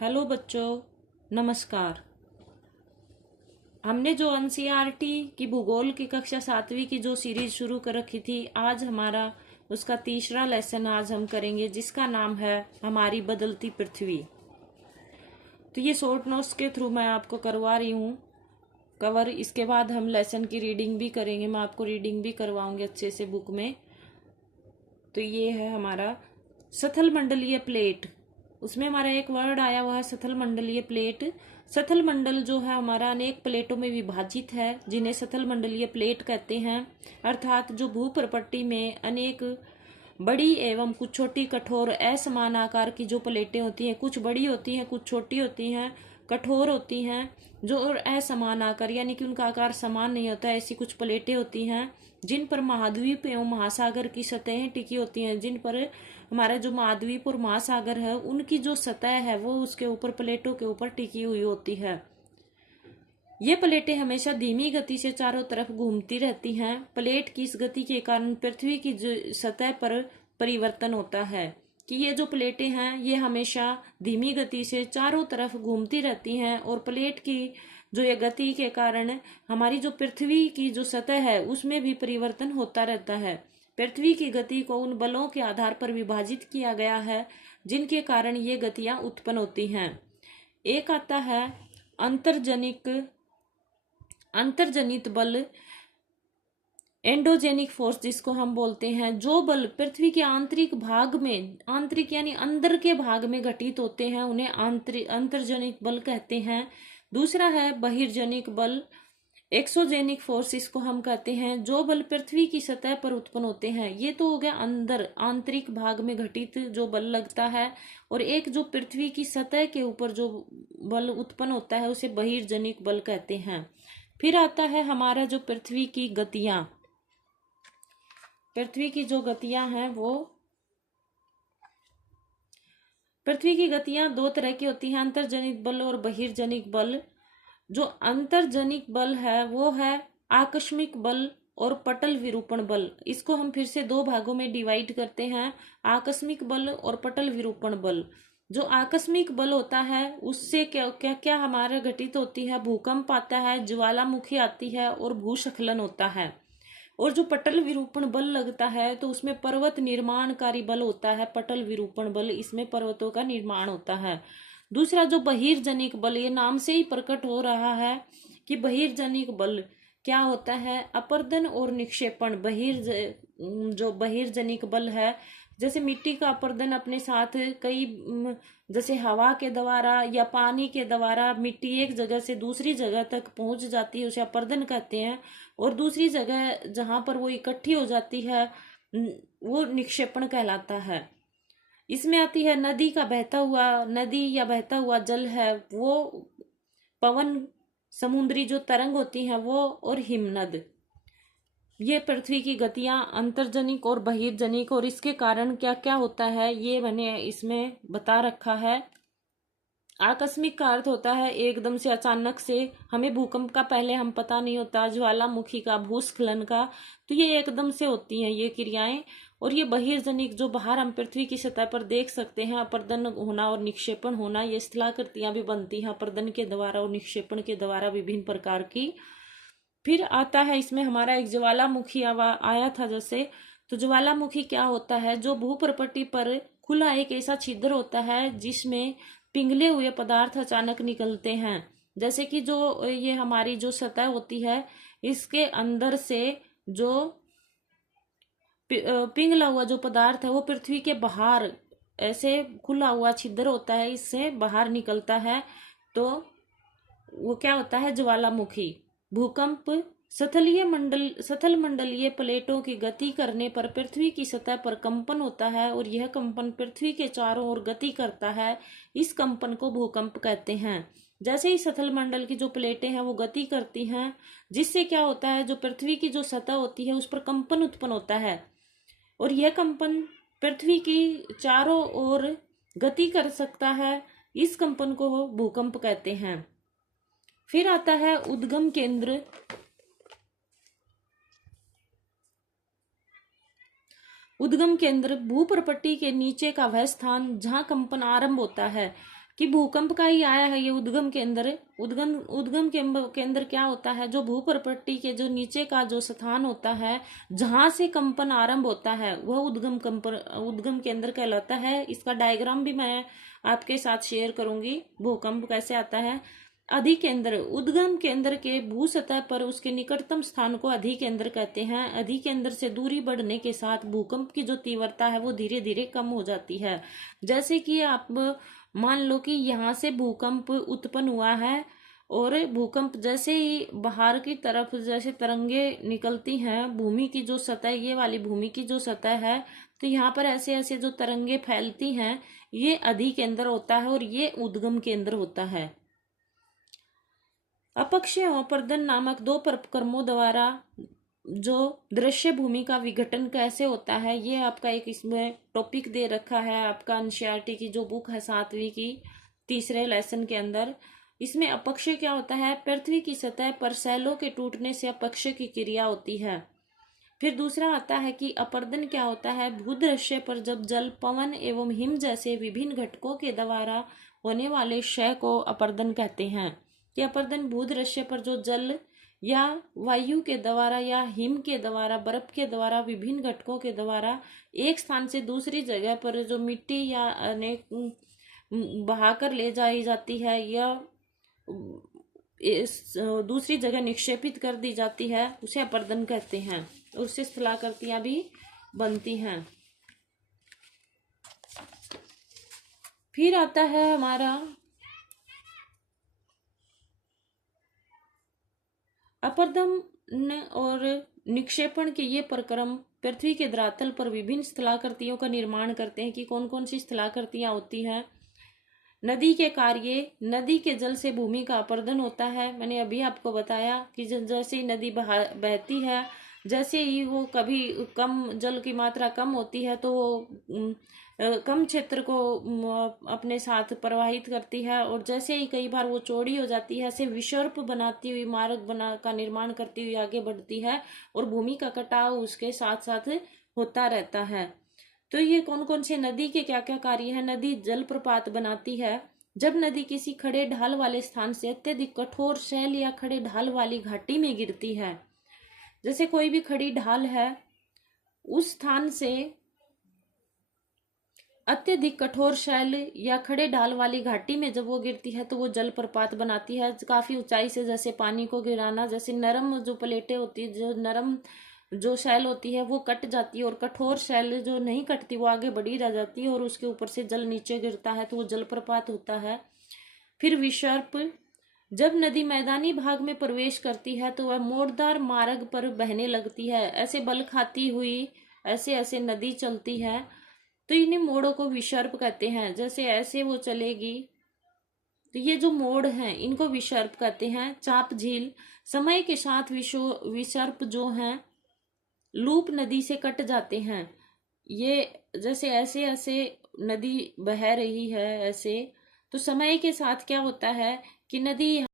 Hello बच्चों, नमस्कार। हमने जो एनसीईआरटी की भूगोल की कक्षा 7वीं की जो सीरीज शुरू कर रखी थी, आज हमारा उसका तीसरा लेसन आज हम करेंगे, जिसका नाम है हमारी बदलती पृथ्वी। तो ये शॉर्ट नोट्स के थ्रू मैं आपको करवा रही हूँ कवर। इसके बाद हम लेसन की रीडिंग भी करेंगे, मैं आपको रीडिंग भी करवाऊंगी अच्छे से बुक में। तो ये है हमारा सथल मंडलीय प्लेट। उसमें हमारा एक वर्ड आया हुआ है सथल मंडलीय प्लेट। सथल मंडल जो है हमारा अनेक प्लेटों में विभाजित है, जिन्हें सथल मंडलीय प्लेट कहते हैं। अर्थात जो भूप्रपट्टी में अनेक बड़ी एवं कुछ छोटी कठोर असमान आकार की जो प्लेटें होती हैं, कुछ बड़ी होती हैं, कुछ छोटी होती हैं, कठोर होती हैं, जो और असमान आकार यानी कि उनका आकार समान नहीं होता, ऐसी कुछ प्लेटें होती हैं जिन पर महाद्वीप एवं महासागर की सतहें टिकी होती हैं। जिन पर हमारा जो महाद्वीप और महासागर है, उनकी जो सतह है वो उसके ऊपर प्लेटों के ऊपर टिकी हुई होती है। ये प्लेटें हमेशा धीमी गति से चारों तरफ घूमती रहती हैं। प्लेट की इस गति के कारण पृथ्वी की जो सतह पर परिवर्तन होता है कि ये जो प्लेटें हैं ये हमेशा धीमी गति से चारों तरफ घूमती रहती हैं, और प्लेट की जो ये गति के कारण हमारी जो पृथ्वी की जो सतह है उसमें भी परिवर्तन होता रहता है। पृथ्वी की गति को उन बलों के आधार पर विभाजित किया गया है जिनके कारण ये गतियां उत्पन्न होती हैं। एक आता है अंतर्जनित बल, एंडोजेनिक फोर्स जिसको हम बोलते हैं। जो बल पृथ्वी के आंतरिक भाग में, आंतरिक यानी अंदर के भाग में घटित होते हैं, उन्हें अंतर्जनित बल कहते हैं। दूसरा है बहिर्जनिक बल, एक्सोजेनिक फोर्स इसको हम कहते हैं। जो बल पृथ्वी की सतह पर उत्पन्न होते हैं, ये तो हो गया अंदर आंतरिक भाग में घटित जो बल लगता है, और एक जो पृथ्वी की सतह के ऊपर जो बल उत्पन्न होता है उसे बहिर्जनिक बल कहते हैं। फिर आता है हमारा जो पृथ्वी की गतियां। पृथ्वी की जो गतियां हैं वो पृथ्वी की गतियां दो तरह की होती हैं, अंतर्जनित बल और बहिर्जनिक बल। जो अंतर्जनिक बल है वो है आकस्मिक बल और पटल विरूपण बल। इसको हम फिर से दो भागों में डिवाइड करते हैं, आकस्मिक बल और पटल विरूपण बल। जो आकस्मिक बल होता है उससे क्या क्या क्या हमारे घटित होती है, भूकंप आता है, ज्वालामुखी आती है और भूस्खलन होता है। और जो पटल विरूपण बल लगता है तो उसमें पर्वत निर्माणकारी बल होता है। पटल विरूपण बल, इसमें पर्वतों का निर्माण होता है। दूसरा जो बहिर्जनिक बल, ये नाम से ही प्रकट हो रहा है कि बहिर्जनिक बल क्या होता है, अपर्दन और निक्षेपण। जो बहिर्जनिक बल है, जैसे मिट्टी का अपर्दन अपने साथ कई जैसे हवा के द्वारा या पानी के द्वारा मिट्टी एक जगह से दूसरी जगह तक पहुंच जाती है, उसे अपर्दन कहते हैं। और दूसरी जगह जहां पर वो इकट्ठी हो जाती है वो निक्षेपण कहलाता है। इसमें आती है नदी का बहता हुआ, नदी या बहता हुआ जल है वो, पवन, समुद्री जो तरंग होती हैं वो, और हिमनद। ये पृथ्वी की गतियां अंतर्जनिक और बहिर्जनिक, और इसके कारण क्या क्या होता है ये मैंने इसमें बता रखा है। आकस्मिक का अर्थ होता है एकदम से, अचानक से। हमें भूकंप का पहले हम पता नहीं होता, ज्वालामुखी का, भूस्खलन का, तो ये एकदम से होती हैं ये क्रियाएं। और ये बहिर्जनिक जो बाहर हम पृथ्वी की सतह पर देख सकते हैं, अपर्दन होना और निक्षेपण होना, ये स्थलाकृतियां भी बनती हैं अपर्दन के द्वारा और निक्षेपण के द्वारा विभिन्न प्रकार की। फिर आता है इसमें हमारा एक ज्वालामुखी आया था जैसे। तो ज्वालामुखी क्या होता है, जो भूप्रपट्टी पर खुला एक ऐसा छिद्र होता है जिसमें पिघले हुए पदार्थ अचानक निकलते हैं। जैसे कि जो ये हमारी जो सतह होती है, इसके अंदर से जो पिघला हुआ जो पदार्थ है वो पृथ्वी के बाहर ऐसे खुला हुआ छिद्र होता है, इससे बाहर निकलता है। तो वो क्या होता है, ज्वालामुखी। भूकंप सथल मंडलीय प्लेटों की गति करने पर पृथ्वी की सतह पर कंपन होता है, और यह कंपन पृथ्वी के चारों ओर गति करता है। इस कंपन को भूकंप कहते हैं। जैसे ही सथल मंडल की जो प्लेटें हैं वो गति करती हैं, जिससे क्या होता है, जो पृथ्वी की जो सतह होती है उस पर कंपन उत्पन्न होता है, और यह कंपन पृथ्वी की चारों ओर गति कर सकता है। इस कंपन को भूकंप कहते हैं। फिर आता है उद्गम केंद्र। उद्गम केंद्र भूप्रपट्टी के नीचे का वह स्थान जहां कंपन आरंभ होता है। कि भूकंप का ही आया है ये उद्गम केंद्र। उद्गम केंद्र क्या होता है, जो भूपरपट्टी के जो नीचे का जो स्थान होता है जहां से कंपन आरंभ होता है वह उद्गम केंद्र कहलाता है। इसका डायग्राम भी मैं आपके साथ शेयर करूंगी, भूकंप कैसे आता है। अधिकेंद्र, उद्गम केंद्र के भू सतह पर उसके निकटतम स्थान को अधिकेंद्र कहते हैं। अधिकेंद्र से दूरी बढ़ने के साथ भूकंप की जो तीव्रता है वो धीरे धीरे कम हो जाती है। जैसे कि आप मान लो कि यहाँ से भूकंप उत्पन्न हुआ है और भूकंप जैसे ही बाहर की तरफ जैसे तरंगे निकलती हैं, भूमि की जो सतह, ये वाली भूमि की जो सतह है, तो यहाँ पर ऐसे ऐसे जो तरंगे फैलती हैं, ये अधिकेंद्र होता है और ये उद्गम केंद्र होता है। अपक्षय अपर्दन नामक दो प्रक्रमों द्वारा जो दृश्य भूमि का विघटन कैसे होता है, ये आपका एक इसमें टॉपिक दे रखा है आपका एनसीईआरटी की जो बुक है 7वीं की तीसरे लेसन के अंदर। इसमें अपक्षय क्या होता है, पृथ्वी की सतह पर सैलों के टूटने से अपक्षय की क्रिया होती है। फिर दूसरा आता है कि अपर्दन क्या होता है, भूदृश्य पर जब जल, पवन एवं हिम जैसे विभिन्न घटकों के द्वारा होने वाले क्षय को अपर्दन कहते हैं। कि अपर्दन भूदृश्य पर जो जल या वायु के द्वारा या हिम के द्वारा, बर्फ के द्वारा, विभिन्न घटकों के द्वारा एक स्थान से दूसरी जगह पर जो मिट्टी या अनेक बहाकर ले जाई जाती है या इस दूसरी जगह निक्षेपित कर दी जाती है, उसे अपर्दन कहते हैं। उससे स्थलाकृतियां भी बनती हैं। फिर आता है हमारा अपर्दन और निक्षेपण के ये प्रक्रम पृथ्वी के धरातल पर विभिन्न स्थलाकृतियों का निर्माण करते हैं। कि कौन कौन सी स्थलाकृतियां होती हैं। नदी के कार्य, नदी के जल से भूमि का अपर्दन होता है। मैंने अभी आपको बताया कि जैसे ही नदी बहती है, जैसे ही वो कभी कम जल की मात्रा कम होती है तो वो कम क्षेत्र को अपने साथ प्रवाहित करती है, और जैसे ही कई बार वो चौड़ी हो जाती है, ऐसे विसर्प बनाती हुई, मार्ग का निर्माण करती हुई आगे बढ़ती है और भूमि का कटाव उसके साथ साथ होता रहता है। तो ये कौन कौन से नदी के क्या क्या कार्य है। नदी जलप्रपात बनाती है। जब नदी किसी खड़े ढाल वाले स्थान से अत्यधिक कठोर शैल या खड़े ढाल वाली घाटी में गिरती है, जैसे कोई भी खड़ी ढाल है, उस स्थान से अत्यधिक कठोर शैल या खड़े ढाल वाली घाटी में जब वो गिरती है तो वो जलप्रपात बनाती है। काफी ऊंचाई से जैसे पानी को गिराना, जैसे नरम जो प्लेटें होती है, जो नरम जो शैल होती है वो कट जाती है और कठोर शैल जो नहीं कटती वो आगे बढ़ी रह जाती है और उसके ऊपर से जल नीचे गिरता है तो वो जलप्रपात होता है। फिर विसर्प, जब नदी मैदानी भाग में प्रवेश करती है तो वह मोड़दार मार्ग पर बहने लगती है। ऐसे बल खाती हुई ऐसे ऐसे नदी चलती है तो इन्हीं मोड़ों को विसर्प कहते हैं। जैसे ऐसे वो चलेगी तो ये जो मोड़ हैं इनको विसर्प कहते हैं। चाप झील, समय के साथ विसर्प जो हैं लूप नदी से कट जाते हैं। ये जैसे ऐसे ऐसे नदी बह रही है ऐसे, तो समय के साथ क्या होता है कि नदी